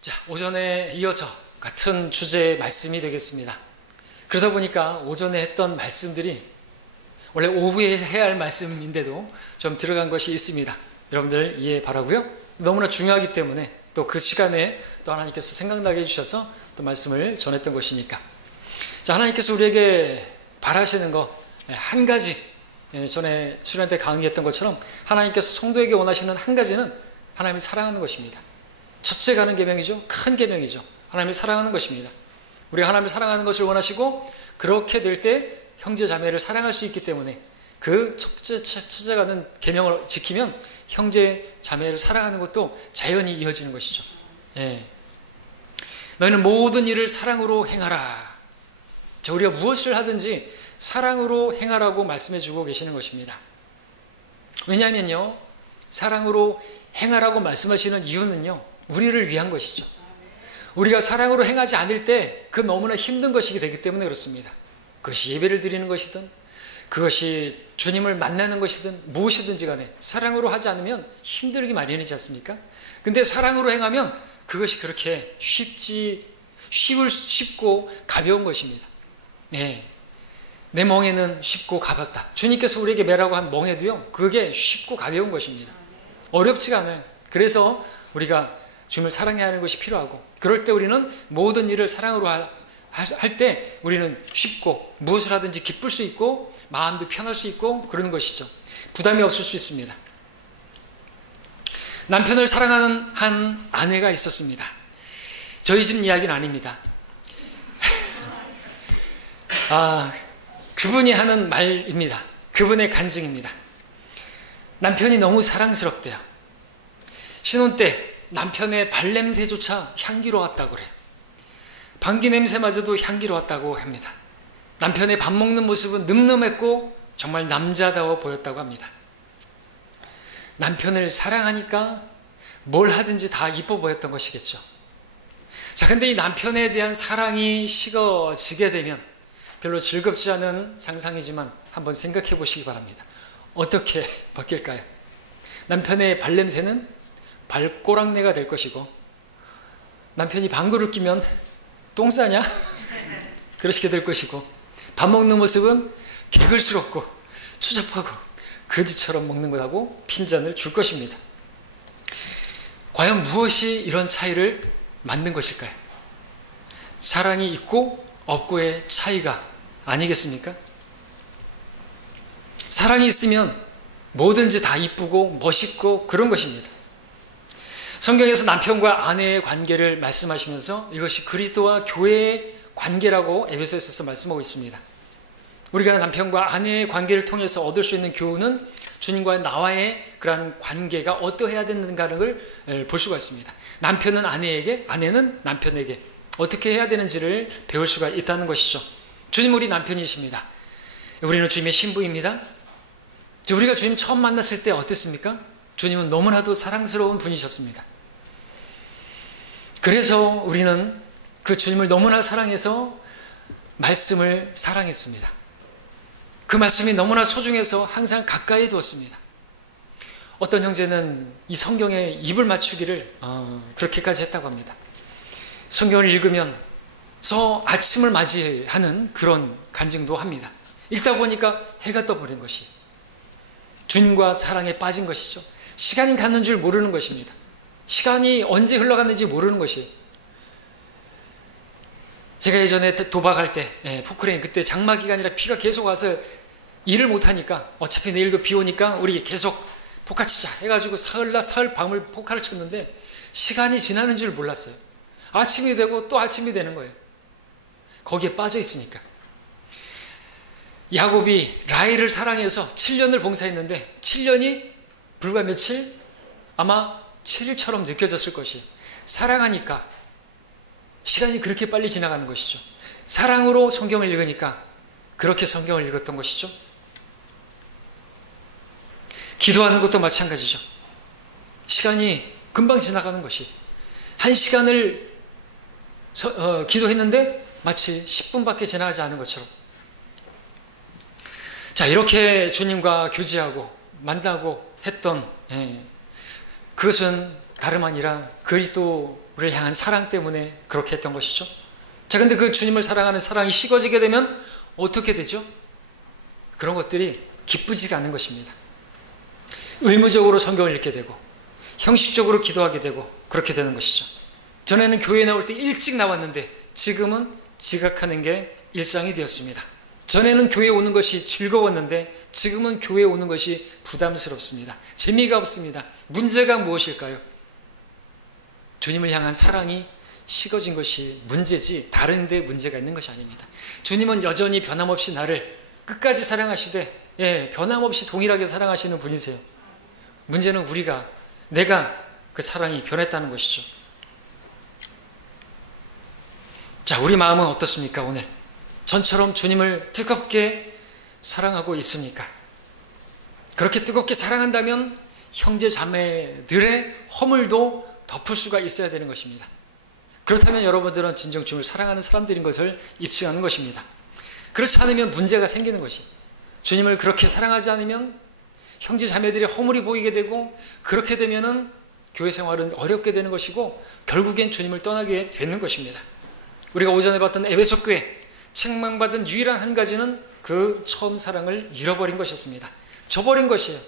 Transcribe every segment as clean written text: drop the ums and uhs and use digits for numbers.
자, 오전에 이어서 같은 주제의 말씀이 되겠습니다. 그러다 보니까 오전에 했던 말씀들이 원래 오후에 해야 할 말씀인데도 좀 들어간 것이 있습니다. 여러분들 이해 바라고요. 너무나 중요하기 때문에 또 그 시간에 또 하나님께서 생각나게 해주셔서 또 말씀을 전했던 것이니까. 자, 하나님께서 우리에게 바라시는 것 한 가지, 전에 수련 때 강의했던 것처럼 하나님께서 성도에게 원하시는 한 가지는 하나님을 사랑하는 것입니다. 첫째 가는 계명이죠. 큰 계명이죠. 하나님을 사랑하는 것입니다. 우리가 하나님을 사랑하는 것을 원하시고 그렇게 될 때 형제 자매를 사랑할 수 있기 때문에 그 첫째 가는 계명을 지키면 형제 자매를 사랑하는 것도 자연히 이어지는 것이죠. 예. 너희는 모든 일을 사랑으로 행하라. 자, 우리가 무엇을 하든지 사랑으로 행하라고 말씀해 주고 계시는 것입니다. 왜냐하면요, 사랑으로 행하라고 말씀하시는 이유는요, 우리를 위한 것이죠. 우리가 사랑으로 행하지 않을 때 그 너무나 힘든 것이기 되기 때문에 그렇습니다. 그것이 예배를 드리는 것이든 그것이 주님을 만나는 것이든 무엇이든지 간에 사랑으로 하지 않으면 힘들기 마련이지 않습니까? 근데 사랑으로 행하면 그것이 그렇게 쉽고 가벼운 것입니다. 네. 내 멍에는 쉽고 가볍다. 주님께서 우리에게 매라고 한 멍에도요, 그게 쉽고 가벼운 것입니다. 어렵지가 않아요. 그래서 우리가 주님을 사랑해야 하는 것이 필요하고, 그럴 때 우리는 모든 일을 사랑으로 할 때 우리는 쉽고 무엇을 하든지 기쁠 수 있고 마음도 편할 수 있고 그러는 것이죠. 부담이 없을 수 있습니다. 남편을 사랑하는 한 아내가 있었습니다. 저희 집 이야기는 아닙니다. 그분이 하는 말입니다. 그분의 간증입니다. 남편이 너무 사랑스럽대요. 신혼 때 남편의 발냄새조차 향기로웠다고 그래요. 방귀 냄새마저도 향기로웠다고 합니다. 남편의 밥 먹는 모습은 늠름했고 정말 남자다워 보였다고 합니다. 남편을 사랑하니까 뭘 하든지 다 이뻐 보였던 것이겠죠. 자, 근데 이 남편에 대한 사랑이 식어지게 되면 별로 즐겁지 않은 상상이지만 한번 생각해 보시기 바랍니다. 어떻게 바뀔까요? 남편의 발냄새는 발꼬락내가 될 것이고, 남편이 방구를 끼면 똥 싸냐? 그러시게 될 것이고, 밥 먹는 모습은 개글스럽고 추잡하고 거지처럼 먹는 것하고 핀잔을 줄 것입니다. 과연 무엇이 이런 차이를 만든 것일까요? 사랑이 있고 없고의 차이가 아니겠습니까? 사랑이 있으면 뭐든지 다 이쁘고 멋있고 그런 것입니다. 성경에서 남편과 아내의 관계를 말씀하시면서 이것이 그리스도와 교회의 관계라고 에베소서에서 말씀하고 있습니다. 우리가 남편과 아내의 관계를 통해서 얻을 수 있는 교훈은 주님과 나와의 그러한 관계가 어떠해야 되는가를 볼 수가 있습니다. 남편은 아내에게, 아내는 남편에게 어떻게 해야 되는지를 배울 수가 있다는 것이죠. 주님 우리 남편이십니다. 우리는 주님의 신부입니다. 우리가 주님 처음 만났을 때 어땠습니까? 주님은 너무나도 사랑스러운 분이셨습니다. 그래서 우리는 그 주님을 너무나 사랑해서 말씀을 사랑했습니다. 그 말씀이 너무나 소중해서 항상 가까이 두었습니다. 어떤 형제는 이 성경에 입을 맞추기를 그렇게까지 했다고 합니다. 성경을 읽으면서 아침을 맞이하는 그런 간증도 합니다. 읽다 보니까 해가 떠버린 것이 주님과 사랑에 빠진 것이죠. 시간이 가는 줄 모르는 것입니다. 시간이 언제 흘러갔는지 모르는 것이에요. 제가 예전에 도박할 때 포크레인 그때 장마 기간이라 비가 계속 와서 일을 못하니까 어차피 내일도 비 오니까 우리 계속 포카 치자 해가지고 사흘 밤을 포카를 쳤는데 시간이 지나는 줄 몰랐어요. 아침이 되고 또 아침이 되는 거예요. 거기에 빠져 있으니까. 야곱이 라헬을 사랑해서 7년을 봉사했는데 7년이 불과 며칠? 아마 7일처럼 느껴졌을 것이에요. 사랑하니까 시간이 그렇게 빨리 지나가는 것이죠. 사랑으로 성경을 읽으니까 그렇게 성경을 읽었던 것이죠. 기도하는 것도 마찬가지죠. 시간이 금방 지나가는 것이 1시간을 기도했는데 마치 10분밖에 지나가지 않은 것처럼. 자, 이렇게 주님과 교제하고 만나고 했던 그것은 다름 아니라 그리스도를 향한 사랑 때문에 그렇게 했던 것이죠. 자, 근데 그 주님을 사랑하는 사랑이 식어지게 되면 어떻게 되죠? 그런 것들이 기쁘지가 않은 것입니다. 의무적으로 성경을 읽게 되고 형식적으로 기도하게 되고 그렇게 되는 것이죠. 전에는 교회에 나올 때 일찍 나왔는데 지금은 지각하는 게 일상이 되었습니다. 전에는 교회에 오는 것이 즐거웠는데 지금은 교회에 오는 것이 부담스럽습니다. 재미가 없습니다. 문제가 무엇일까요? 주님을 향한 사랑이 식어진 것이 문제지 다른 데 문제가 있는 것이 아닙니다. 주님은 여전히 변함없이 나를 끝까지 사랑하시되 변함없이 동일하게 사랑하시는 분이세요. 문제는 내가 그 사랑이 변했다는 것이죠. 자, 우리 마음은 어떻습니까? 오늘 전처럼 주님을 뜨겁게 사랑하고 있습니까? 그렇게 뜨겁게 사랑한다면 형제 자매들의 허물도 덮을 수가 있어야 되는 것입니다. 그렇다면 여러분들은 진정 주님을 사랑하는 사람들인 것을 입증하는 것입니다. 그렇지 않으면 문제가 생기는 것이, 주님을 그렇게 사랑하지 않으면 형제 자매들의 허물이 보이게 되고, 그렇게 되면은 교회 생활은 어렵게 되는 것이고 결국엔 주님을 떠나게 되는 것입니다. 우리가 오전에 봤던 에베소 교회, 책망받은 유일한 한 가지는 그 처음 사랑을 잃어버린 것이었습니다. 저버린 것이에요.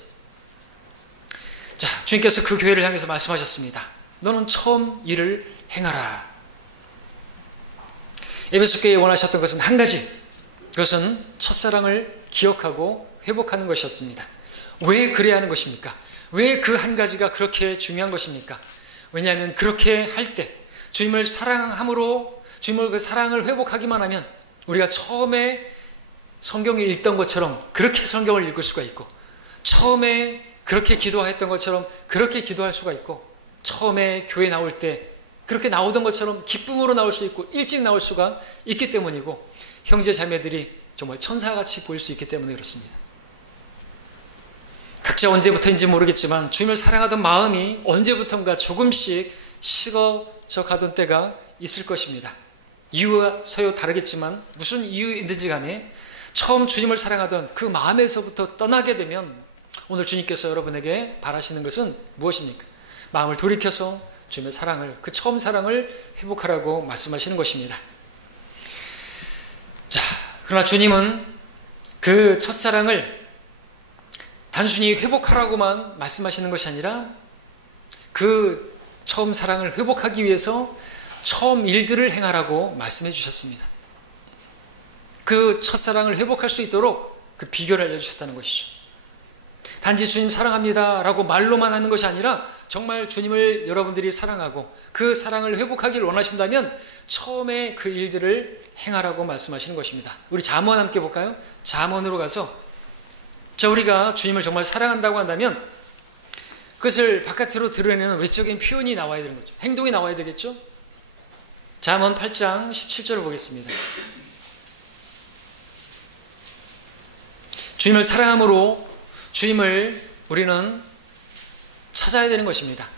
자, 주님께서 그 교회를 향해서 말씀하셨습니다. 너는 처음 일을 행하라. 에베소 교회에 원하셨던 것은 한 가지, 그것은 첫사랑을 기억하고 회복하는 것이었습니다. 왜 그래야 하는 것입니까? 왜 그 한 가지가 그렇게 중요한 것입니까? 왜냐하면 그렇게 할 때 주님을 사랑함으로 주님을 그 사랑을 회복하기만 하면 우리가 처음에 성경을 읽던 것처럼 그렇게 성경을 읽을 수가 있고, 처음에 그렇게 기도했던 것처럼 그렇게 기도할 수가 있고, 처음에 교회 나올 때 그렇게 나오던 것처럼 기쁨으로 나올 수 있고 일찍 나올 수가 있기 때문이고, 형제 자매들이 정말 천사같이 보일 수 있기 때문에 그렇습니다. 각자 언제부터인지 모르겠지만 주님을 사랑하던 마음이 언제부턴가 조금씩 식어져 가던 때가 있을 것입니다. 이유와 서로 다르겠지만 무슨 이유이든지 간에 처음 주님을 사랑하던 그 마음에서부터 떠나게 되면 오늘 주님께서 여러분에게 바라시는 것은 무엇입니까? 마음을 돌이켜서 주님의 사랑을, 그 처음 사랑을 회복하라고 말씀하시는 것입니다. 자, 그러나 주님은 그 첫사랑을 단순히 회복하라고만 말씀하시는 것이 아니라 그 처음 사랑을 회복하기 위해서 처음 일들을 행하라고 말씀해 주셨습니다. 그 첫사랑을 회복할 수 있도록 그 비결을 알려주셨다는 것이죠. 단지 주님 사랑합니다 라고 말로만 하는 것이 아니라 정말 주님을 여러분들이 사랑하고 그 사랑을 회복하기를 원하신다면 처음에 그 일들을 행하라고 말씀하시는 것입니다. 우리 잠언 함께 볼까요? 잠언으로 가서, 자, 우리가 주님을 정말 사랑한다고 한다면 그것을 바깥으로 드러내는 외적인 표현이 나와야 되는 거죠. 행동이 나와야 되겠죠? 잠언 8장 17절을 보겠습니다. 주님을 사랑함으로 주님을 우리는 찾아야 되는 것입니다.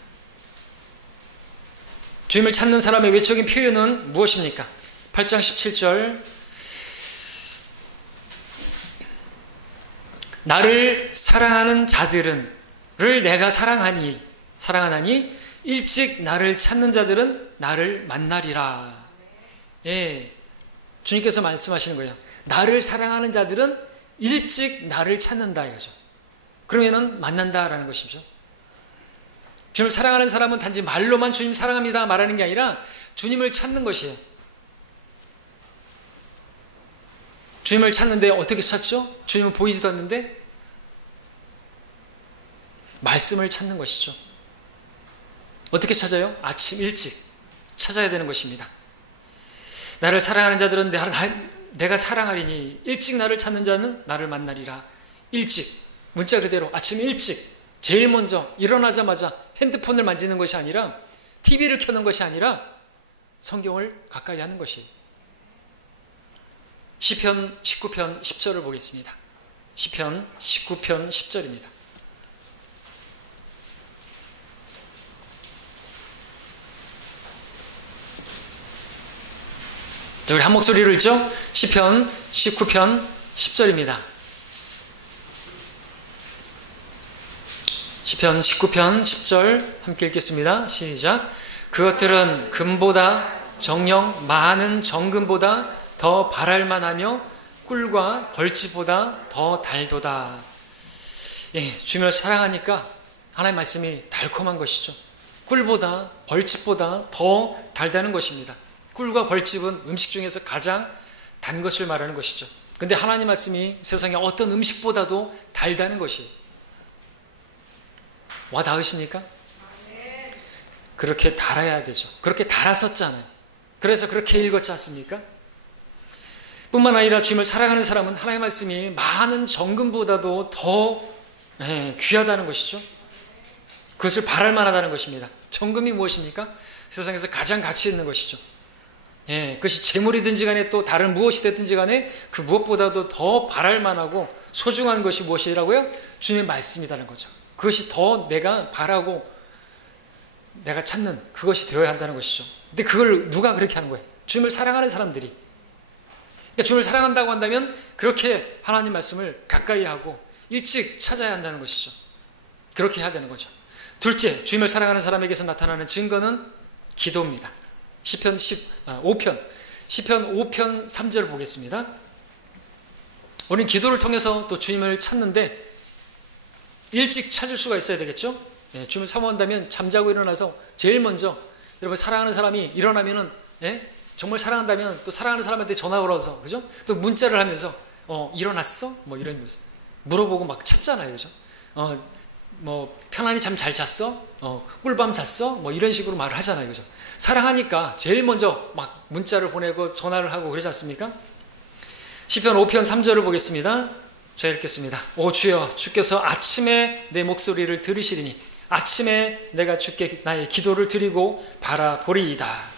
주님을 찾는 사람의 외적인 표현은 무엇입니까? 8장 17절, 나를 사랑하는 자들은 내가 사랑하나니 일찍 나를 찾는 자들은 나를 만나리라. 예, 주님께서 말씀하시는 거예요. 나를 사랑하는 자들은 일찍 나를 찾는다 이거죠. 그러면은 만난다라는 것이죠. 주님을 사랑하는 사람은 단지 말로만 주님 사랑합니다 말하는 게 아니라 주님을 찾는 것이에요. 주님을 찾는데 어떻게 찾죠? 주님은 보이지도 않는데 말씀을 찾는 것이죠. 어떻게 찾아요? 아침 일찍 찾아야 되는 것입니다. 나를 사랑하는 자들은 내가 사랑하리니 일찍 나를 찾는 자는 나를 만나리라. 일찍, 문자 그대로 아침 일찍 제일 먼저 일어나자마자 핸드폰을 만지는 것이 아니라 TV를 켜는 것이 아니라 성경을 가까이 하는 것이에요. 시편 19편 10절을 보겠습니다. 시편 19편 10절입니다. 자, 우리 한 목소리로 읽죠? 시편 19편 10절입니다. 시편 19편 10절 함께 읽겠습니다. 시작. 그것들은 금보다 정녕 많은 정금보다 더 바랄만하며 꿀과 벌집보다 더 달도다. 예, 주님을 사랑하니까 하나님의 말씀이 달콤한 것이죠. 꿀보다 벌집보다 더 달다는 것입니다. 꿀과 벌집은 음식 중에서 가장 단 것을 말하는 것이죠. 근데 하나님 말씀이 세상의 어떤 음식보다도 달다는 것이 와 닿으십니까? 그렇게 달아야 되죠. 그렇게 달았었잖아요. 그래서 그렇게 읽었지 않습니까? 뿐만 아니라 주님을 사랑하는 사람은 하나님의 말씀이 많은 정금보다도 더 귀하다는 것이죠. 그것을 바랄 만하다는 것입니다. 정금이 무엇입니까? 세상에서 가장 가치 있는 것이죠. 그것이 재물이든지 간에 또 다른 무엇이 됐든지 간에 그 무엇보다도 더 바랄 만하고 소중한 것이 무엇이라고요? 주님의 말씀이라는 거죠. 그것이 더 내가 바라고 내가 찾는 그것이 되어야 한다는 것이죠. 근데 그걸 누가 그렇게 하는 거예요? 주님을 사랑하는 사람들이. 그러니까 주님을 사랑한다고 한다면 그렇게 하나님 말씀을 가까이 하고 일찍 찾아야 한다는 것이죠. 그렇게 해야 되는 거죠. 둘째, 주님을 사랑하는 사람에게서 나타나는 증거는 기도입니다. 시편 5편 3절 보겠습니다. 우리는 기도를 통해서 또 주님을 찾는데 일찍 찾을 수가 있어야 되겠죠. 주님을 사모한다면 잠자고 일어나서 제일 먼저 여러분 사랑하는 사람이 일어나면은 정말 사랑한다면 또 사랑하는 사람한테 전화 걸어서 그죠? 또 문자를 하면서 일어났어? 뭐 이러면서 물어보고 막 찾잖아요, 그죠? 뭐 편안히 잠 잘 잤어? 꿀밤 잤어? 뭐 이런 식으로 말을 하잖아요, 그죠? 사랑하니까 제일 먼저 막 문자를 보내고 전화를 하고 그러지 않습니까? 시편 5편 3절을 보겠습니다. 제가 읽겠습니다. 오 주여, 주께서 아침에 내 목소리를 들으시리니 아침에 내가 주께 나의 기도를 드리고 바라보리이다.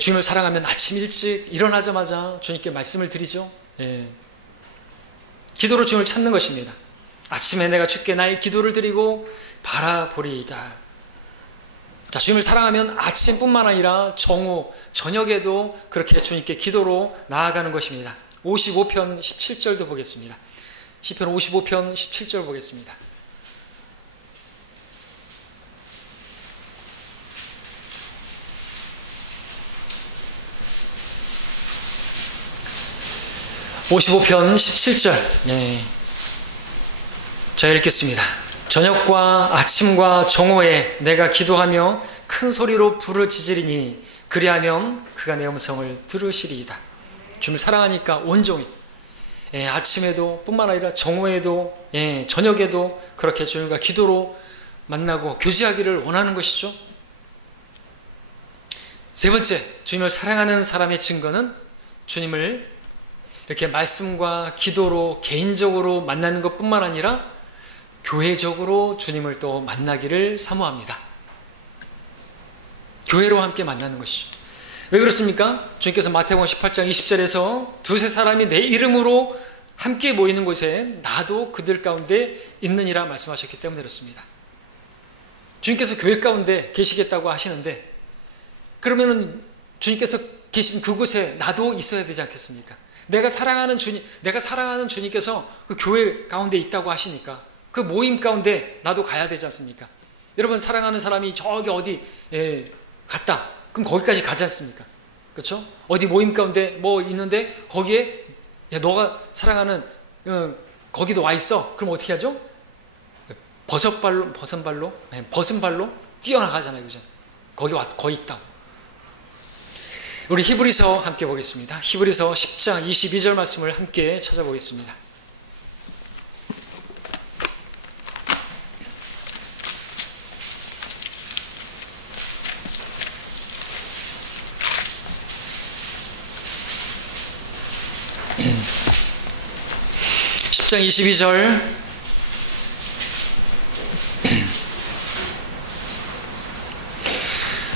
주님을 사랑하면 아침 일찍 일어나자마자 주님께 말씀을 드리죠. 기도로 주님을 찾는 것입니다. 아침에 내가 주께 나의 기도를 드리고 바라보리이다. 자, 주님을 사랑하면 아침뿐만 아니라 정오, 저녁에도 그렇게 주님께 기도로 나아가는 것입니다. 55편 17절도 보겠습니다. 시편 55편 17절 보겠습니다. (55편 17절) 제가 읽겠습니다. 저녁과 아침과 정오에 내가 기도하며 큰 소리로 부르짖으리니 그리하면 그가 내 음성을 들으시리이다. 주님을 사랑하니까 온종일 아침에도 뿐만 아니라 정오에도 저녁에도 그렇게 주님과 기도로 만나고 교제하기를 원하는 것이죠. 세 번째, 주님을 사랑하는 사람의 증거는 주님을 이렇게 말씀과 기도로 개인적으로 만나는 것뿐만 아니라 교회적으로 주님을 또 만나기를 사모합니다. 교회로 함께 만나는 것이죠. 왜 그렇습니까? 주님께서 마태복음 18장 20절에서 두세 사람이 내 이름으로 함께 모이는 곳에 나도 그들 가운데 있느니라 말씀하셨기 때문에 그렇습니다. 주님께서 교회 가운데 계시겠다고 하시는데 그러면은 주님께서 계신 그곳에 나도 있어야 되지 않겠습니까? 내가 사랑하는 주님께서 그 교회 가운데 있다고 하시니까 그 모임 가운데 나도 가야 되지 않습니까? 여러분 사랑하는 사람이 저기 어디 갔다. 그럼 거기까지 가지 않습니까? 그렇죠? 어디 모임 가운데 뭐 있는데 거기에 야, 너가 사랑하는 거기도 와 있어. 그럼 어떻게 하죠? 벗은 발로 뛰어나가잖아요, 그죠? 거기 있다. 우리 히브리서 함께 보겠습니다. 히브리서 10장 22절 말씀을 함께 찾아보겠습니다. (10장 22절)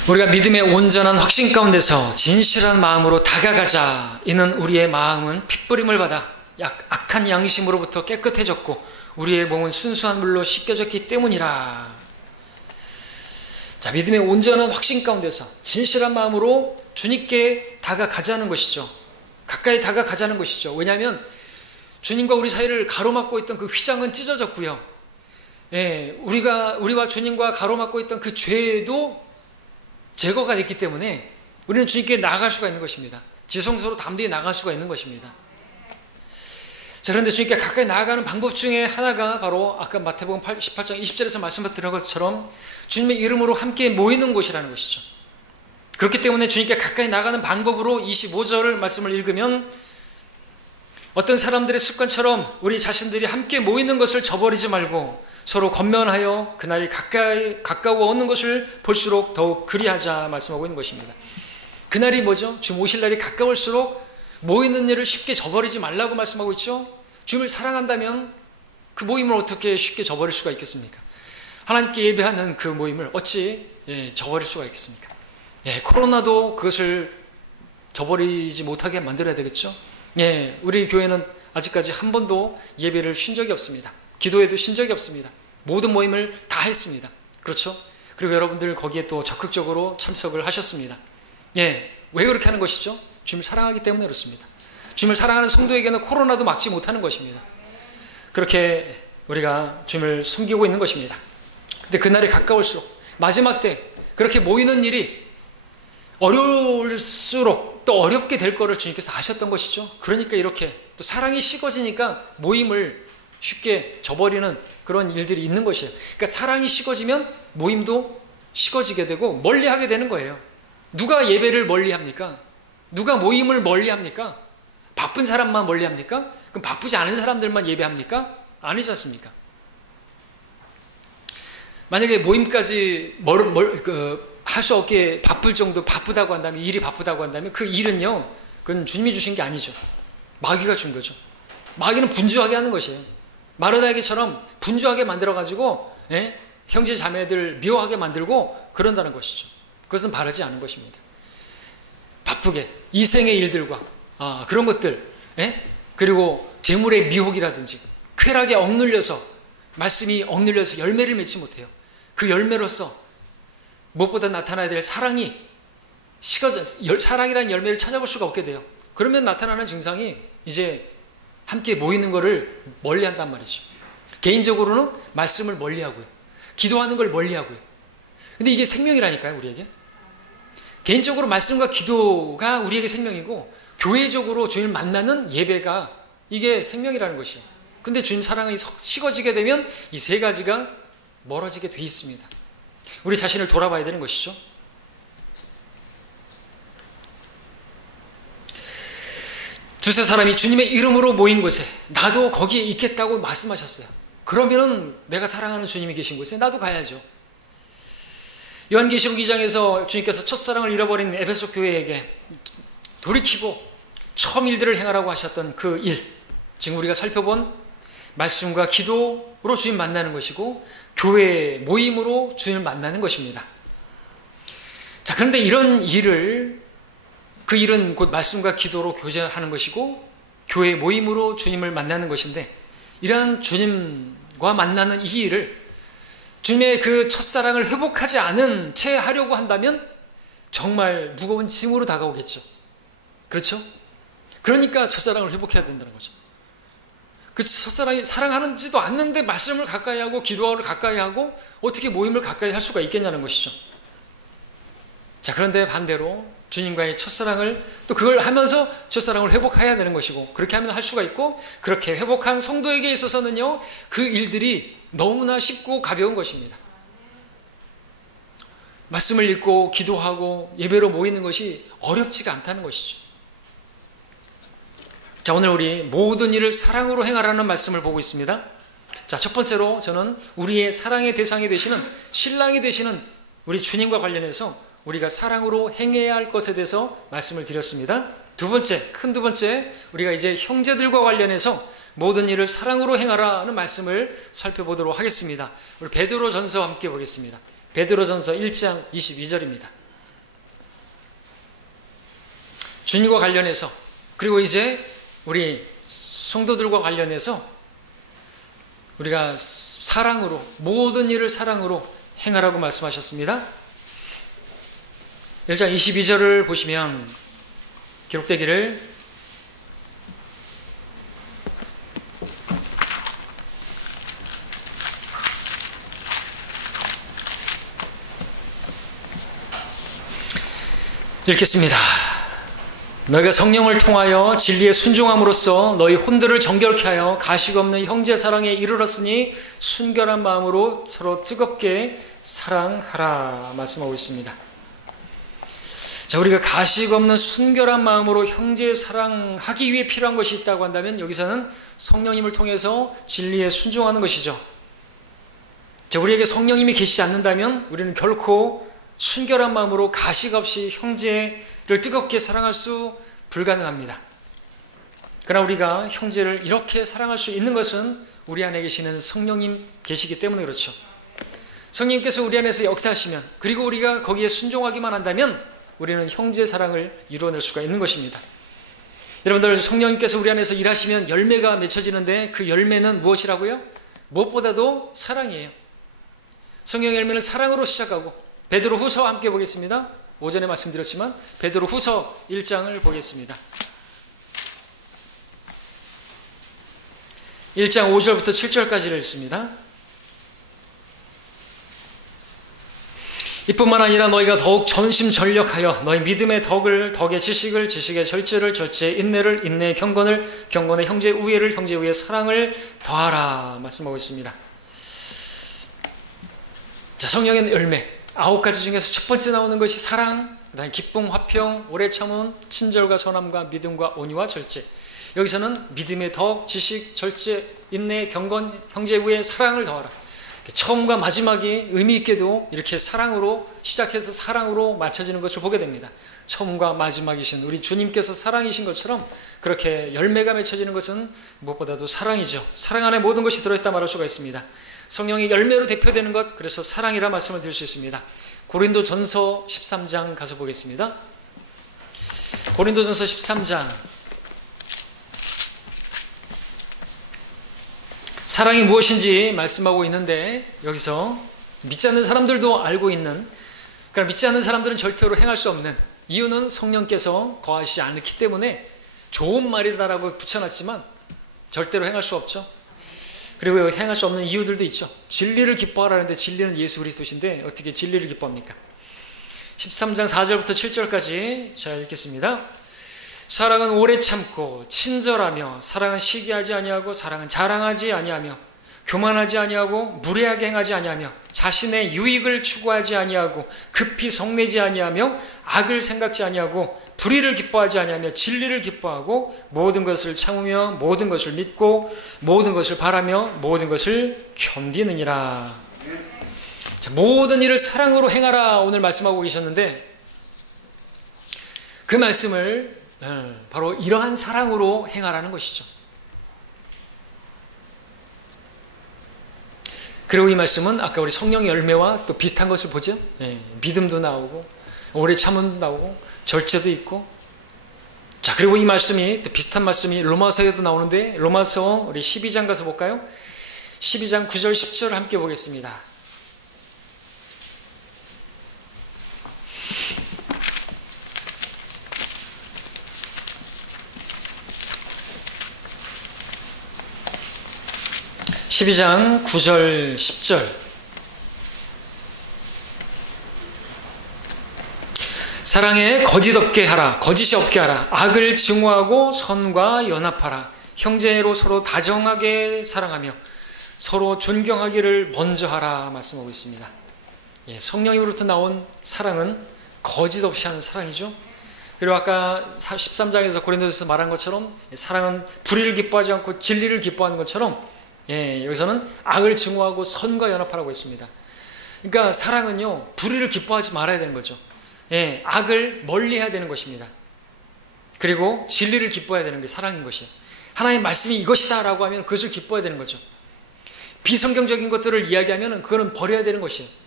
우리가 믿음의 온전한 확신 가운데서 진실한 마음으로 다가가자. 이는 우리의 마음은 핏부림을 받아 악한 양심으로부터 깨끗해졌고 우리의 몸은 순수한 물로 씻겨졌기 때문이라. 자, 믿음의 온전한 확신 가운데서 진실한 마음으로 주님께 다가가자는 것이죠. 가까이 다가가자는 것이죠. 왜냐하면 주님과 우리 사이를 가로막고 있던 그 휘장은 찢어졌고요. 우리와 주님과 가로막고 있던 그 죄도 제거가 됐기 때문에 우리는 주님께 나아갈 수가 있는 것입니다. 지성소로 담대히 나아갈 수가 있는 것입니다. 자, 그런데 주님께 가까이 나아가는 방법 중에 하나가 바로 아까 마태복음 18장 20절에서 말씀드린 것처럼 주님의 이름으로 함께 모이는 곳이라는 것이죠. 그렇기 때문에 주님께 가까이 나가는 방법으로 25절 말씀을 읽으면 어떤 사람들의 습관처럼 우리 자신들이 함께 모이는 것을 저버리지 말고 서로 권면하여 그날이 가까워오는 것을 볼수록 더욱 그리하자 말씀하고 있는 것입니다. 그날이 뭐죠? 주님 오실 날이 가까울수록 모이는 일을 쉽게 저버리지 말라고 말씀하고 있죠. 주님을 사랑한다면 그 모임을 어떻게 쉽게 저버릴 수가 있겠습니까? 하나님께 예배하는 그 모임을 어찌 저버릴 수가 있겠습니까? 코로나도 그것을 저버리지 못하게 만들어야 되겠죠. 우리 교회는 아직까지 한 번도 예배를 쉰 적이 없습니다. 기도에도 쉰 적이 없습니다. 모든 모임을 다 했습니다. 그렇죠? 그리고 여러분들 거기에 또 적극적으로 참석을 하셨습니다. 왜 그렇게 하는 것이죠? 주님을 사랑하기 때문에 그렇습니다. 주님을 사랑하는 성도에게는 코로나도 막지 못하는 것입니다. 그렇게 우리가 주님을 섬기고 있는 것입니다. 근데 그날이 가까울수록 마지막 때 그렇게 모이는 일이 어려울수록 또 어렵게 될 거를 주님께서 아셨던 것이죠. 그러니까 이렇게 또 사랑이 식어지니까 모임을 쉽게 저버리는 그런 일들이 있는 것이에요. 그러니까 사랑이 식어지면 모임도 식어지게 되고 멀리하게 되는 거예요. 누가 예배를 멀리합니까? 누가 모임을 멀리합니까? 바쁜 사람만 멀리합니까? 그럼 바쁘지 않은 사람들만 예배합니까? 아니지 않습니까? 만약에 모임까지 할 수 없게 바쁠 정도 바쁘다고 한다면, 일이 바쁘다고 한다면 그 일은요, 그건 주님이 주신 게 아니죠. 마귀가 준 거죠. 마귀는 분주하게 하는 것이에요. 마르다기처럼 분주하게 만들어가지고 형제 자매들 미워하게 만들고 그런다는 것이죠. 그것은 바르지 않은 것입니다. 바쁘게 이생의 일들과 그런 것들, 그리고 재물의 미혹이라든지 쾌락에 억눌려서 말씀이 억눌려서 열매를 맺지 못해요. 그 열매로서 무엇보다 나타나야 될 사랑이 사랑이라는 열매를 찾아볼 수가 없게 돼요. 그러면 나타나는 증상이 이제 함께 모이는 것을 멀리한단 말이죠. 개인적으로는 말씀을 멀리하고요, 기도하는 걸 멀리하고요. 근데 이게 생명이라니까요, 우리에게. 개인적으로 말씀과 기도가 우리에게 생명이고, 교회적으로 주님을 만나는 예배가 이게 생명이라는 것이에요. 근데 주님 사랑이 식어지게 되면 이 세 가지가 멀어지게 돼 있습니다. 우리 자신을 돌아봐야 되는 것이죠. 두세 사람이 주님의 이름으로 모인 곳에 나도 거기에 있겠다고 말씀하셨어요. 그러면은 내가 사랑하는 주님이 계신 곳에 나도 가야죠. 요한계시록 2장에서 주님께서 첫사랑을 잃어버린 에베소 교회에게 돌이키고 처음 일들을 행하라고 하셨던 그 일, 지금 우리가 살펴본 말씀과 기도로 주님 만나는 것이고 교회 모임으로 주님을 만나는 것입니다. 자, 그런데 이런 일을, 그 일은 곧 말씀과 기도로 교제하는 것이고 교회 모임으로 주님을 만나는 것인데, 이러한 주님과 만나는 이 일을 주님의 그 첫사랑을 회복하지 않은 채 하려고 한다면 정말 무거운 짐으로 다가오겠죠. 그렇죠? 그러니까 첫사랑을 회복해야 된다는 거죠. 그 첫사랑이 사랑하는지도 않는데 말씀을 가까이 하고 기도를 가까이 하고 어떻게 모임을 가까이 할 수가 있겠냐는 것이죠. 자, 그런데 반대로 주님과의 첫사랑을 또 그걸 하면서 첫사랑을 회복해야 되는 것이고, 그렇게 하면 할 수가 있고, 그렇게 회복한 성도에게 있어서는요, 그 일들이 너무나 쉽고 가벼운 것입니다. 말씀을 읽고 기도하고 예배로 모이는 것이 어렵지가 않다는 것이죠. 자, 오늘 우리 모든 일을 사랑으로 행하라는 말씀을 보고 있습니다. 자, 첫 번째로 저는 우리의 사랑의 대상이 되시는, 신랑이 되시는 우리 주님과 관련해서 우리가 사랑으로 행해야 할 것에 대해서 말씀을 드렸습니다. 두 번째, 큰 두 번째, 우리가 이제 형제들과 관련해서 모든 일을 사랑으로 행하라는 말씀을 살펴보도록 하겠습니다. 우리 베드로전서 함께 보겠습니다. 베드로전서 1장 22절입니다. 주님과 관련해서, 그리고 이제 우리 성도들과 관련해서 우리가 사랑으로, 모든 일을 사랑으로 행하라고 말씀하셨습니다. 1장 22절을 보시면 기록되기를, 읽겠습니다. 너희가 성령을 통하여 진리에 순종함으로써 너희 혼들을 정결케 하여 가식 없는 형제 사랑에 이르렀으니 순결한 마음으로 서로 뜨겁게 사랑하라 말씀하고 있습니다. 자, 우리가 가식 없는 순결한 마음으로 형제 사랑하기 위해 필요한 것이 있다고 한다면 여기서는 성령님을 통해서 진리에 순종하는 것이죠. 자, 우리에게 성령님이 계시지 않는다면 우리는 결코 순결한 마음으로 가식 없이 형제를 뜨겁게 사랑할 수 불가능합니다. 그러나 우리가 형제를 이렇게 사랑할 수 있는 것은 우리 안에 계시는 성령님 계시기 때문에 그렇죠. 성령님께서 우리 안에서 역사하시면, 그리고 우리가 거기에 순종하기만 한다면 우리는 형제 사랑을 이루어낼 수가 있는 것입니다. 여러분들, 성령님께서 우리 안에서 일하시면 열매가 맺혀지는데 그 열매는 무엇이라고요? 무엇보다도 사랑이에요. 성령의 열매는 사랑으로 시작하고, 베드로후서 함께 보겠습니다. 오전에 말씀드렸지만 베드로후서 1장을 보겠습니다. 1장 5절부터 7절까지를 읽습니다. 이뿐만 아니라 너희가 더욱 전심전력하여 너희 믿음의 덕의 지식을, 지식의 절제를, 절제의 인내를, 인내의 경건을, 경건의 형제의 우애를, 형제의 우애의 사랑을 더하라 말씀하고 있습니다. 자, 성령의 열매 9가지 중에서 첫 번째 나오는 것이 사랑, 그다음에 기쁨, 화평, 오래 참음, 친절과 선함과 믿음과 온유와 절제. 여기서는 믿음의 덕, 지식, 절제, 인내, 경건, 형제의 우애, 사랑을 더하라. 처음과 마지막이 의미 있게도 이렇게 사랑으로 시작해서 사랑으로 맞춰지는 것을 보게 됩니다. 처음과 마지막이신 우리 주님께서 사랑이신 것처럼 그렇게 열매가 맺혀지는 것은 무엇보다도 사랑이죠. 사랑 안에 모든 것이 들어있다 말할 수가 있습니다. 성령의 열매로 대표되는 것, 그래서 사랑이라 말씀을 드릴 수 있습니다. 고린도전서 13장 가서 보겠습니다. 고린도전서 13장. 사랑이 무엇인지 말씀하고 있는데 여기서 믿지 않는 사람들도 알고 있는, 그러나 믿지 않는 사람들은 절대로 행할 수 없는 이유는 성령께서 거하시지 않기 때문에 좋은 말이다라고 붙여놨지만 절대로 행할 수 없죠. 그리고 행할 수 없는 이유들도 있죠. 진리를 기뻐하라는데 진리는 예수 그리스도신데 어떻게 진리를 기뻐합니까? 13장 4절부터 7절까지 자 읽겠습니다. 사랑은 오래 참고 친절하며, 사랑은 시기하지 아니하고, 사랑은 자랑하지 아니하며, 교만하지 아니하고, 무례하게 행하지 아니하며, 자신의 유익을 추구하지 아니하고, 급히 성내지 아니하며, 악을 생각지 아니하고, 불의를 기뻐하지 아니하며 진리를 기뻐하고, 모든 것을 참으며 모든 것을 믿고 모든 것을 바라며 모든 것을 견디느니라. 자, 모든 일을 사랑으로 행하라 오늘 말씀하고 계셨는데, 그 말씀을 바로 이러한 사랑으로 행하라는 것이죠. 그리고 이 말씀은 아까 우리 성령의 열매와 또 비슷한 것을 보죠. 믿음도 나오고 오래 참음도 나오고 절제도 있고. 자, 그리고 이 말씀이 또 비슷한 말씀이 로마서에도 나오는데 로마서 우리 12장 가서 볼까요? 12장 9절 10절 함께 보겠습니다. (12장) 9절 10절. 사랑에 거짓 없게 하라. 거짓이 없게 하라. 악을 증오하고 선과 연합하라. 형제로 서로 다정하게 사랑하며 서로 존경하기를 먼저 하라 말씀하고 있습니다. 성령님으로부터 나온 사랑은 거짓 없이 하는 사랑이죠. 그리고 아까 13장에서 고린도전서 말한 것처럼 사랑은 불의를 기뻐하지 않고 진리를 기뻐하는 것처럼 여기서는 악을 증오하고 선과 연합하라고 했습니다. 그러니까 사랑은요, 불의를 기뻐하지 말아야 되는 거죠. 악을 멀리해야 되는 것입니다. 그리고 진리를 기뻐해야 되는 게 사랑인 것이에요. 하나님의 말씀이 이것이다 라고 하면 그것을 기뻐해야 되는 거죠. 비성경적인 것들을 이야기하면 그거는 버려야 되는 것이에요.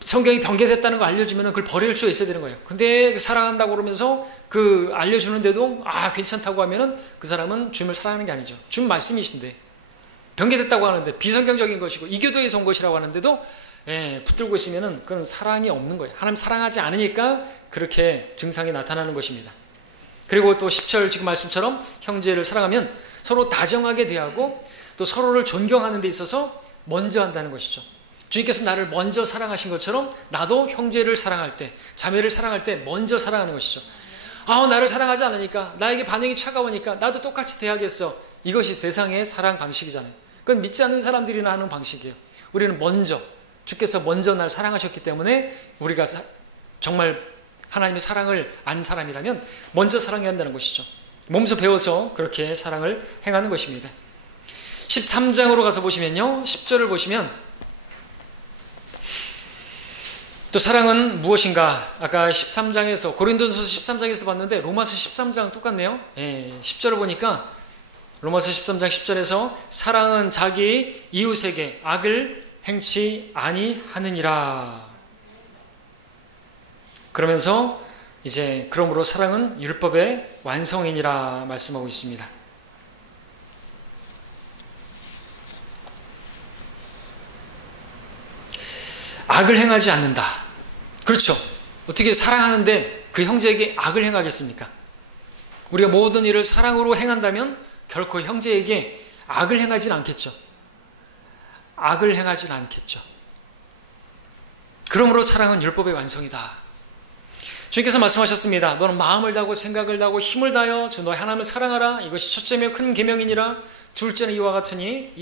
성경이 변개됐다는 거 알려주면 그걸 버릴 수 있어야 되는 거예요. 근데 사랑한다고 그러면서 그 알려주는데도 괜찮다고 하면은 그 사람은 주님을 사랑하는 게 아니죠. 주님 말씀이신데 변개됐다고 하는데 비성경적인 것이고 이교도에서 온 것이라고 하는데도 붙들고 있으면은 그건 사랑이 없는 거예요. 하나님 사랑하지 않으니까 그렇게 증상이 나타나는 것입니다. 그리고 또 10절 지금 말씀처럼 형제를 사랑하면 서로 다정하게 대하고 또 서로를 존경하는 데 있어서 먼저 한다는 것이죠. 주님께서 나를 먼저 사랑하신 것처럼 나도 형제를 사랑할 때, 자매를 사랑할 때 먼저 사랑하는 것이죠. 나를 사랑하지 않으니까, 나에게 반응이 차가우니까 나도 똑같이 대하겠어. 이것이 세상의 사랑 방식이잖아요. 그건 믿지 않는 사람들이나 하는 방식이에요. 우리는 먼저, 주께서 먼저 날 사랑하셨기 때문에 우리가 정말 하나님의 사랑을 안 사람이라면 먼저 사랑해야 한다는 것이죠. 몸소 배워서 그렇게 사랑을 행하는 것입니다. 13장으로 가서 보시면요, 10절을 보시면 또 사랑은 무엇인가? 아까 13장에서 고린도전서 13장에서 봤는데 로마서 13장 똑같네요. 10절을 보니까 로마서 13장 10절에서 사랑은 자기 이웃에게 악을 행치 아니하느니라. 그러면서 이제 그러므로 사랑은 율법의 완성이니라 말씀하고 있습니다. 악을 행하지 않는다. 그렇죠. 어떻게 사랑하는데 그 형제에게 악을 행하겠습니까? 우리가 모든 일을 사랑으로 행한다면 결코 형제에게 악을 행하진 않겠죠. 악을 행하진 않겠죠. 그러므로 사랑은 율법의 완성이다. 주님께서 말씀하셨습니다. 너는 마음을 다하고 생각을 다하고 힘을 다하여 주 너의 하나님을 사랑하라. 이것이 첫째며 큰 계명이니라. 둘째는 이와 같으니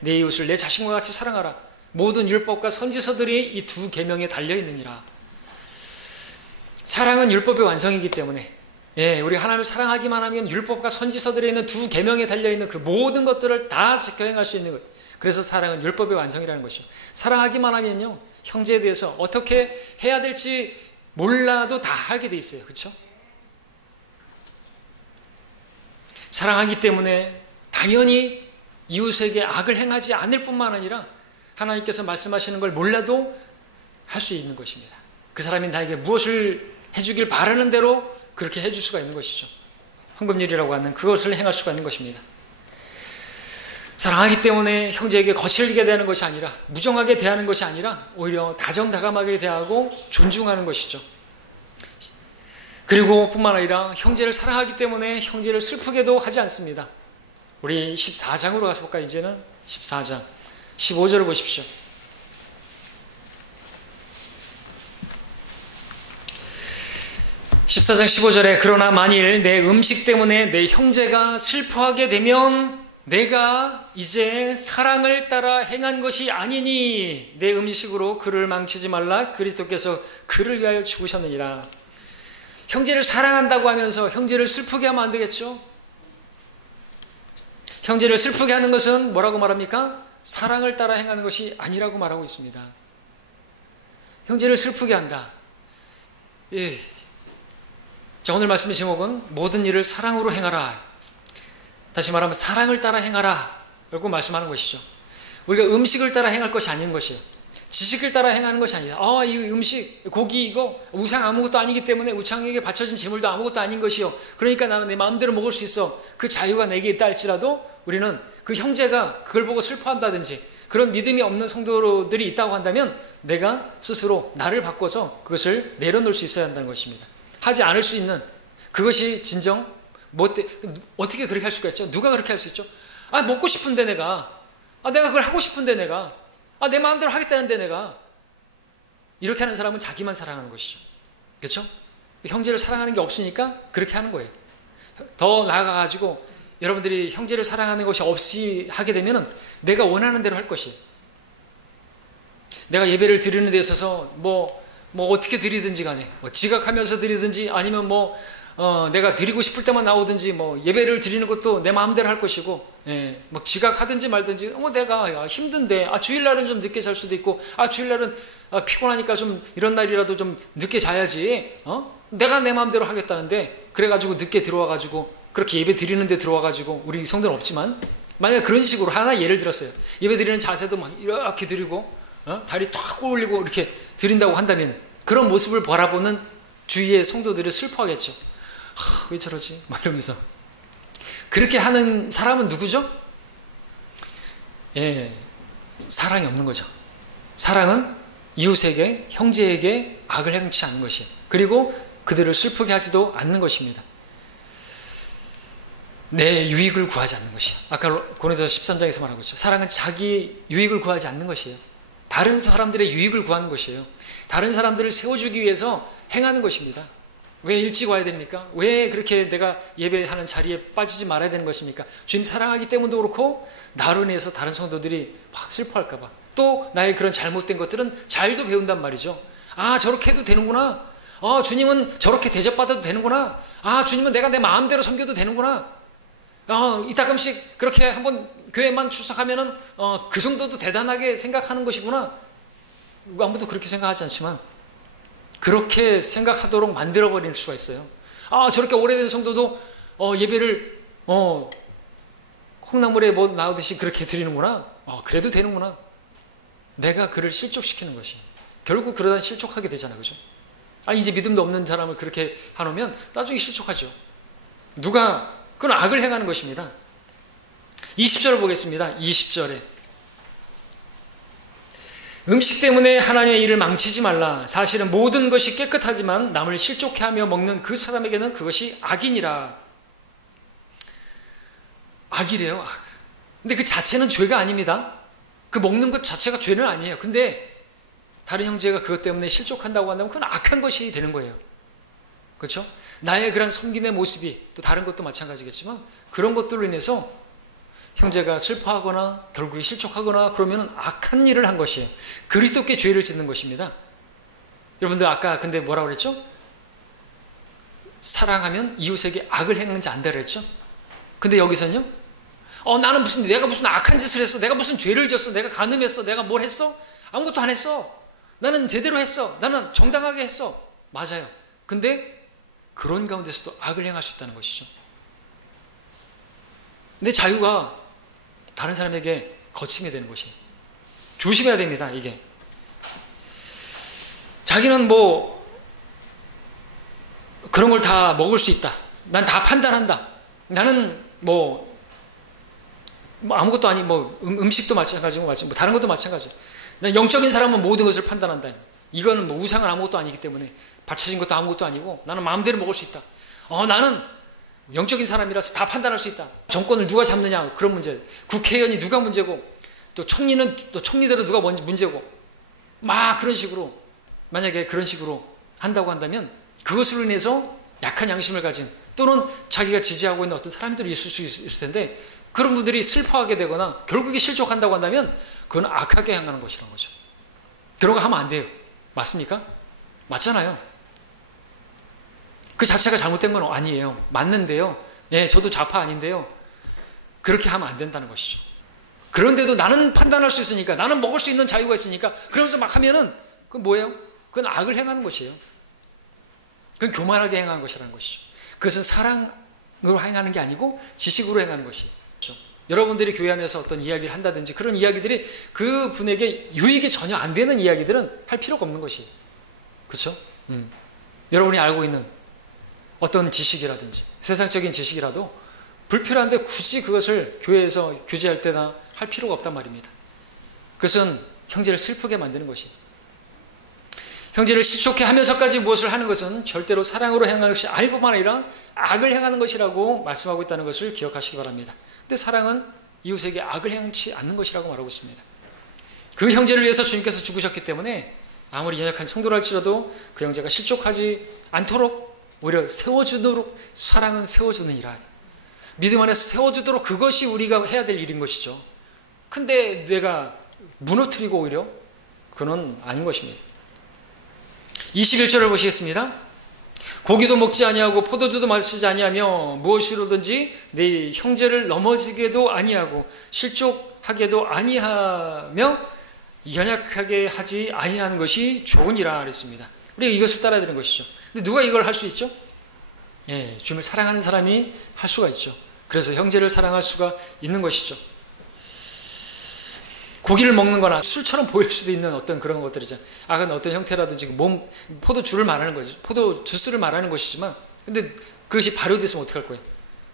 내 이웃을 내 자신과 같이 사랑하라. 모든 율법과 선지서들이 이 두 계명에 달려 있느니라. 사랑은 율법의 완성이기 때문에 우리가 하나님을 사랑하기만 하면 율법과 선지서들에 있는 두 계명에 달려 있는 그 모든 것들을 다 지켜 행할 수 있는 것. 그래서 사랑은 율법의 완성이라는 것이죠. 사랑하기만 하면요, 형제에 대해서 어떻게 해야 될지 몰라도 다 하게 돼 있어요. 그렇죠? 사랑하기 때문에 당연히 이웃에게 악을 행하지 않을 뿐만 아니라 하나님께서 말씀하시는 걸 몰라도 할 수 있는 것입니다. 그 사람이 나에게 무엇을 해주길 바라는 대로 그렇게 해줄 수가 있는 것이죠. 헌금일이라고 하는 그것을 행할 수가 있는 것입니다. 사랑하기 때문에 형제에게 거칠게 대하는 것이 아니라, 무정하게 대하는 것이 아니라 오히려 다정다감하게 대하고 존중하는 것이죠. 그리고 뿐만 아니라 형제를 사랑하기 때문에 형제를 슬프게도 하지 않습니다. 우리 14장으로 가서 볼까요? 이제는 14장 15절을 보십시오. (14장 15절에) 그러나 만일 내 음식 때문에 내 형제가 슬퍼하게 되면 내가 이제 사랑을 따라 행한 것이 아니니 내 음식으로 그를 망치지 말라. 그리스도께서 그를 위하여 죽으셨느니라. 형제를 사랑한다고 하면서 형제를 슬프게 하면 안 되겠죠? 형제를 슬프게 하는 것은 뭐라고 말합니까? 사랑을 따라 행하는 것이 아니라고 말하고 있습니다. 형제를 슬프게 한다. 자, 오늘 말씀의 제목은 모든 일을 사랑으로 행하라. 다시 말하면 사랑을 따라 행하라 라고 말씀하는 것이죠. 우리가 음식을 따라 행할 것이 아닌 것이에요. 지식을 따라 행하는 것이 아니다. 이 음식, 고기 이거 우상 아무것도 아니기 때문에 우상에게 바쳐진 제물도 아무것도 아닌 것이요. 그러니까 나는 내 마음대로 먹을 수 있어. 그 자유가 내게 있다 할지라도 우리는 그 형제가 그걸 보고 슬퍼한다든지 그런 믿음이 없는 성도들이 있다고 한다면 내가 스스로 나를 바꿔서 그것을 내려놓을 수 있어야 한다는 것입니다. 하지 않을 수 있는 그것이 진정 어떻게 그렇게 할 수가 있죠? 누가 그렇게 할 수 있죠? 먹고 싶은데 내가 그걸 하고 싶은데 내가 내 마음대로 하겠다는데 내가 이렇게 하는 사람은 자기만 사랑하는 것이죠. 그렇죠? 형제를 사랑하는 게 없으니까 그렇게 하는 거예요. 더 나아가가지고 여러분들이 형제를 사랑하는 것이 없이 하게 되면 내가 원하는 대로 할 것이에요. 내가 예배를 드리는 데 있어서 뭐 어떻게 드리든지 간에 지각하면서 드리든지 아니면 내가 드리고 싶을 때만 나오든지 예배를 드리는 것도 내 마음대로 할 것이고 지각하든지 말든지 내가 힘든데 주일날은 좀 늦게 잘 수도 있고 주일날은 피곤하니까 좀 이런 날이라도 좀 늦게 자야지 내가 내 마음대로 하겠다는데 그래가지고 늦게 들어와가지고 그렇게 예배 드리는데 들어와가지고 우리 성도는 없지만 만약에 그런 식으로 하나 예를 들었어요. 예배 드리는 자세도 막 이렇게 드리고 다리 탁 꼬올리고 이렇게 드린다고 한다면 그런 모습을 바라보는 주위의 성도들이 슬퍼하겠죠. 왜 저러지? 이러면서 그렇게 하는 사람은 누구죠? 사랑이 없는 거죠. 사랑은 이웃에게 형제에게 악을 행치 않는 것이에요. 그리고 그들을 슬프게 하지도 않는 것입니다. 내 유익을 구하지 않는 것이에요. 아까 고린도서 13장에서 말하고 있죠. 사랑은 자기 유익을 구하지 않는 것이에요. 다른 사람들의 유익을 구하는 것이에요. 다른 사람들을 세워주기 위해서 행하는 것입니다. 왜 일찍 와야 됩니까? 왜 그렇게 내가 예배하는 자리에 빠지지 말아야 되는 것입니까? 주님 사랑하기 때문도 그렇고 나로 인해서 다른 성도들이 막 슬퍼할까 봐. 또 나의 그런 잘못된 것들은 잘도 배운단 말이죠. 아, 저렇게 해도 되는구나. 주님은 저렇게 대접받아도 되는구나. 아, 주님은 내가 내 마음대로 섬겨도 되는구나. 이따금씩 그렇게 한번 교회만 출석하면은 그 정도도 대단하게 생각하는 것이구나. 아무도 그렇게 생각하지 않지만 그렇게 생각하도록 만들어버릴 수가 있어요. 아, 저렇게 오래된 성도도 예배를 콩나물에 뭐 나오듯이 그렇게 드리는구나. 그래도 되는구나. 내가 그를 실족시키는 것이 결국 그러다 실족하게 되잖아, 그죠? 이제 믿음도 없는 사람을 그렇게 해놓으면 나중에 실족하죠. 그건 악을 행하는 것입니다. 20절을 보겠습니다. 20절에 음식 때문에 하나님의 일을 망치지 말라. 사실은 모든 것이 깨끗하지만 남을 실족해 하며 먹는 그 사람에게는 그것이 악이니라. 악이래요, 악. 근데 그 자체는 죄가 아닙니다. 그 먹는 것 자체가 죄는 아니에요. 근데 다른 형제가 그것 때문에 실족한다고 한다면 그건 악한 것이 되는 거예요. 그렇죠? 나의 그런 섬김의 모습이 또 다른 것도 마찬가지겠지만 그런 것들로 인해서 형제가 슬퍼하거나 결국에 실족하거나 그러면 악한 일을 한 것이에요. 그리스도께 죄를 짓는 것입니다. 여러분들 아까 근데 뭐라고 그랬죠? 사랑하면 이웃에게 악을 행하는지 안다 그랬죠? 근데 여기서는요? 내가 무슨 악한 짓을 했어? 내가 무슨 죄를 졌어? 내가 간음했어? 내가 뭘 했어? 아무것도 안 했어. 나는 제대로 했어. 나는 정당하게 했어. 맞아요. 근데 그런 가운데서도 악을 행할 수 있다는 것이죠. 근데 자유가 다른 사람에게 거치게 되는 것이에요. 조심해야 됩니다, 이게. 자기는 뭐 그런 걸 다 먹을 수 있다. 난 다 판단한다. 나는 뭐 아무것도 아니, 음식도 마찬가지고, 다른 것도 마찬가지고. 난 영적인 사람은 모든 것을 판단한다. 이거는 뭐 우상은 아무것도 아니기 때문에 받쳐진 것도 아무것도 아니고 나는 마음대로 먹을 수 있다. 나는 영적인 사람이라서 다 판단할 수 있다. 정권을 누가 잡느냐, 그런 문제. 국회의원이 누가 문제고, 또 총리는 또 총리대로 누가 문제고, 막 그런 식으로, 만약에 그런 식으로 한다고 한다면 그것으로 인해서 약한 양심을 가진 또는 자기가 지지하고 있는 어떤 사람들이 있을 수 있을 텐데 그런 분들이 슬퍼하게 되거나 결국에 실족한다고 한다면 그건 악하게 행하는 것이라는 거죠. 그런 거 하면 안 돼요. 맞습니까? 맞잖아요. 그 자체가 잘못된 건 아니에요. 맞는데요. 예, 저도 좌파 아닌데요. 그렇게 하면 안 된다는 것이죠. 그런데도 나는 판단할 수 있으니까, 나는 먹을 수 있는 자유가 있으니까 그러면서 막 하면은 그건 뭐예요? 그건 악을 행하는 것이에요. 그건 교만하게 행하는 것이라는 것이죠. 그것은 사랑으로 행하는 게 아니고 지식으로 행하는 것이에요. 여러분들이 교회 안에서 어떤 이야기를 한다든지 그런 이야기들이 그 분에게 유익이 전혀 안 되는 이야기들은 할 필요가 없는 것이에요. 그렇죠? 여러분이 알고 있는 어떤 지식이라든지 세상적인 지식이라도 불필요한데 굳이 그것을 교회에서 교제할 때나 할 필요가 없단 말입니다. 그것은 형제를 슬프게 만드는 것이에요. 형제를 실족해 하면서까지 무엇을 하는 것은 절대로 사랑으로 행하는 것이 아니뿐만 아니라 악을 행하는 것이라고 말씀하고 있다는 것을 기억하시기 바랍니다. 근데 사랑은 이웃에게 악을 행치 않는 것이라고 말하고 있습니다. 그 형제를 위해서 주님께서 죽으셨기 때문에 아무리 연약한 성도라 할지라도 그 형제가 실족하지 않도록 오히려 세워주도록, 사랑은 세워주는 일이라. 믿음 안에서 세워주도록 그것이 우리가 해야 될 일인 것이죠. 근데 내가 무너뜨리고 오히려 그건 아닌 것입니다. 21절을 보시겠습니다. 고기도 먹지 아니하고 포도주도 마시지 아니하며 무엇이로든지 내 형제를 넘어지게도 아니하고 실족하게도 아니하며 연약하게 하지 아니하는 것이 좋으니라 그랬습니다. 우리가 이것을 따라야 되는 것이죠. 근데 누가 이걸 할 수 있죠? 예, 주님을 사랑하는 사람이 할 수가 있죠. 그래서 형제를 사랑할 수가 있는 것이죠. 고기를 먹는 거나 술처럼 보일 수도 있는 어떤 그런 것들이죠. 그건 어떤 형태라든지 포도주를 말하는 거죠. 포도 주스를 말하는 것이지만, 근데 그것이 발효됐으면 어떡할 거예요?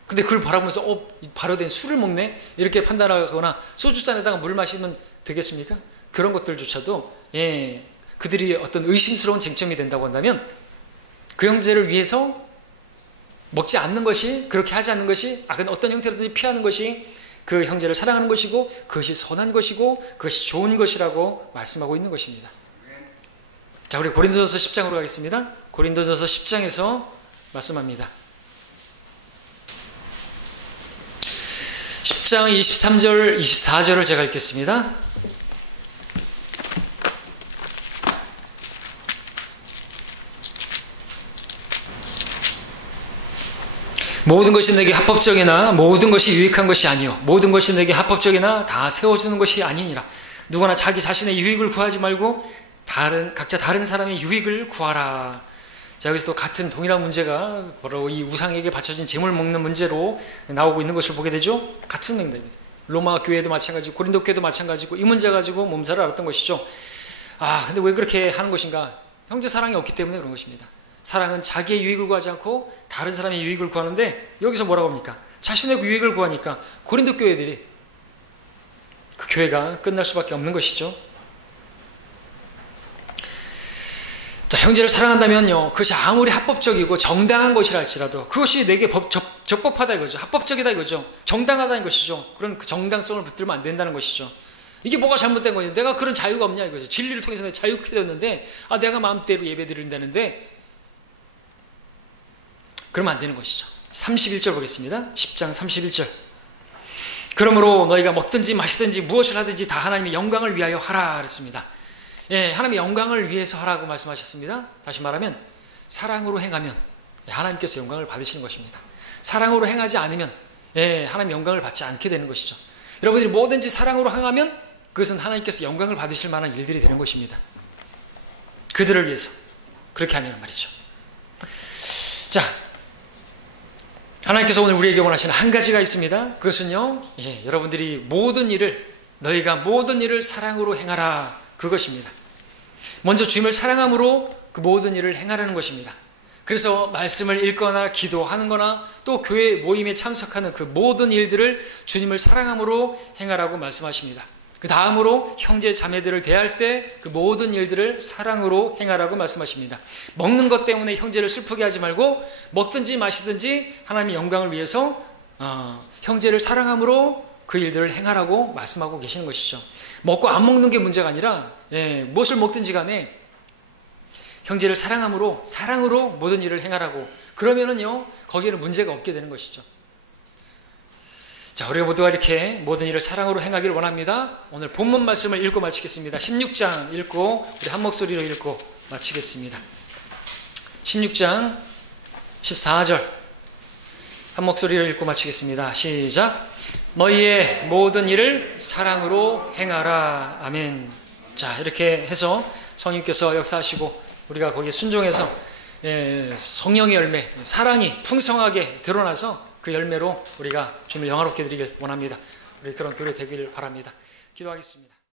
근데 그걸 바라보면서, 발효된 술을 먹네? 이렇게 판단하거나, 소주잔에다가 물 마시면 되겠습니까? 그런 것들조차도, 예, 그들이 어떤 의심스러운 쟁점이 된다고 한다면, 그 형제를 위해서 먹지 않는 것이, 그렇게 하지 않는 것이, 어떤 형태로든지 피하는 것이 그 형제를 사랑하는 것이고 그것이 선한 것이고 그것이 좋은 것이라고 말씀하고 있는 것입니다. 자, 우리 고린도전서 10장으로 가겠습니다. 고린도전서 10장에서 말씀합니다. 10장 23절, 24절을 제가 읽겠습니다. 모든 것이 내게 합법적이나 모든 것이 유익한 것이 아니요 모든 것이 내게 합법적이나 다 세워주는 것이 아니니라. 누구나 자기 자신의 유익을 구하지 말고 각자 다른 사람의 유익을 구하라. 자, 여기서 또 같은 동일한 문제가 바로 이 우상에게 바쳐진 제물 먹는 문제로 나오고 있는 것을 보게 되죠. 같은 맥락입니다. 로마 교회도 마찬가지고 고린도 교회도 마찬가지고 이 문제 가지고 몸살을 앓았던 것이죠. 근데 왜 그렇게 하는 것인가? 형제 사랑이 없기 때문에 그런 것입니다. 사랑은 자기의 유익을 구하지 않고 다른 사람의 유익을 구하는데 여기서 뭐라고 합니까? 자신의 유익을 구하니까 고린도 교회들이 그 교회가 끝날 수밖에 없는 것이죠. 자, 형제를 사랑한다면요, 그것이 아무리 합법적이고 정당한 것이라 할지라도 그것이 내게 적법하다 이거죠. 합법적이다 이거죠. 정당하다는 것이죠. 그런 그 정당성을 붙들면 안 된다는 것이죠. 이게 뭐가 잘못된 거냐? 내가 그런 자유가 없냐 이거죠. 진리를 통해서 내가 자유케 되었는데 내가 마음대로 예배 드린다는데 그러면 안 되는 것이죠. 31절 보겠습니다. 10장 31절. 그러므로 너희가 먹든지 마시든지 무엇을 하든지 다 하나님의 영광을 위하여 하라 그랬습니다. 예, 하나님의 영광을 위해서 하라고 말씀하셨습니다. 다시 말하면 사랑으로 행하면 하나님께서 영광을 받으시는 것입니다. 사랑으로 행하지 않으면 하나님 영광을 받지 않게 되는 것이죠. 여러분들이 뭐든지 사랑으로 행하면 그것은 하나님께서 영광을 받으실 만한 일들이 되는 것입니다. 그들을 위해서 그렇게 하면 말이죠. 자, 하나님께서 오늘 우리에게 원하시는 한 가지가 있습니다. 그것은요, 여러분들이 너희가 모든 일을 사랑으로 행하라, 그것입니다. 먼저 주님을 사랑함으로 그 모든 일을 행하라는 것입니다. 그래서 말씀을 읽거나 기도하는 거나 또 교회 모임에 참석하는 그 모든 일들을 주님을 사랑함으로 행하라고 말씀하십니다. 그 다음으로 형제 자매들을 대할 때 그 모든 일들을 사랑으로 행하라고 말씀하십니다. 먹는 것 때문에 형제를 슬프게 하지 말고 먹든지 마시든지 하나님의 영광을 위해서 형제를 사랑함으로 그 일들을 행하라고 말씀하고 계시는 것이죠. 먹고 안 먹는 게 문제가 아니라 무엇을 먹든지 간에 형제를 사랑함으로 사랑으로 모든 일을 행하라고, 그러면은요 거기에는 문제가 없게 되는 것이죠. 자, 우리가 모두가 이렇게 모든 일을 사랑으로 행하기를 원합니다. 오늘 본문 말씀을 읽고 마치겠습니다. 16장 읽고 우리 한 목소리로 읽고 마치겠습니다. 16장 14절 한 목소리로 읽고 마치겠습니다. 시작. 너희의 모든 일을 사랑으로 행하라. 아멘. 자, 이렇게 해서 성령께서 역사하시고 우리가 거기에 순종해서 성령의 열매, 사랑이 풍성하게 드러나서 그 열매로 우리가 주님을 영화롭게 드리길 원합니다. 우리 그런 교회 되기를 바랍니다. 기도하겠습니다.